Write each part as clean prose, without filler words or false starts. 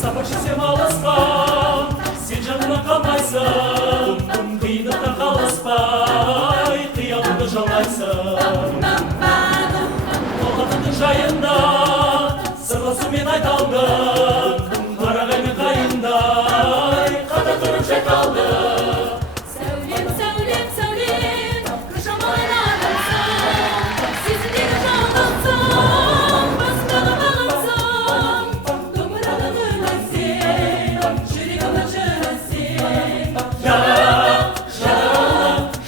Сапаршы сен алыспа, сен жанымнан қалмайсың, қиындықта қалыспай, қиялыңды жалғайсың. Қолғатыңның жайында, сырласумен айта алдың, қарағай мен қайындай, қата тұрып жайқалды. Сәулем, сәулем, сәулем, қашамаған адамсың, сезімдегі жалғансың, басындағы бағымсың, домбыраның үнісің, жүрегімнің жырысың.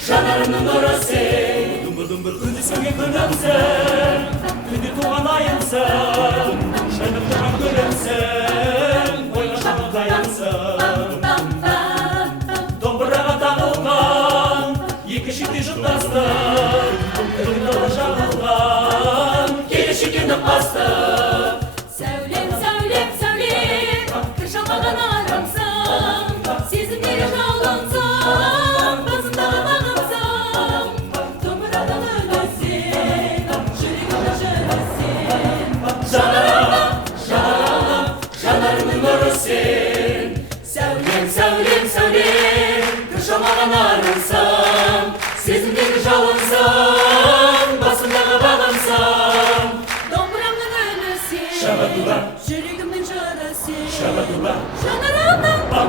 Жанарымның нұры сен, дүмбір-дүмбір күнде сөнген күнімсің, түнде туған айымсың, жайнап тұрған гүлімсің, ойға шағын қайымсың. Домбыраға тағылған, екі шекте жұптастық, күнді жағылған, келешекені бастық. Сәулем, сәулем, сәулем, қашамаған адамсың, сезімдегі жалғансың, басындағы бағымсың, домбыраның үнісің, жүрегімнің жырысың. Жанарымның нұры сен, Сәулем, сәулем, сәулем, қашамаған арысың, сезімдегі жалынсың, басындағы бағымсың. домбырамның үнісің, Шабатуба, жүрегімнің жырысың. шабатуба, Жанарымның бам,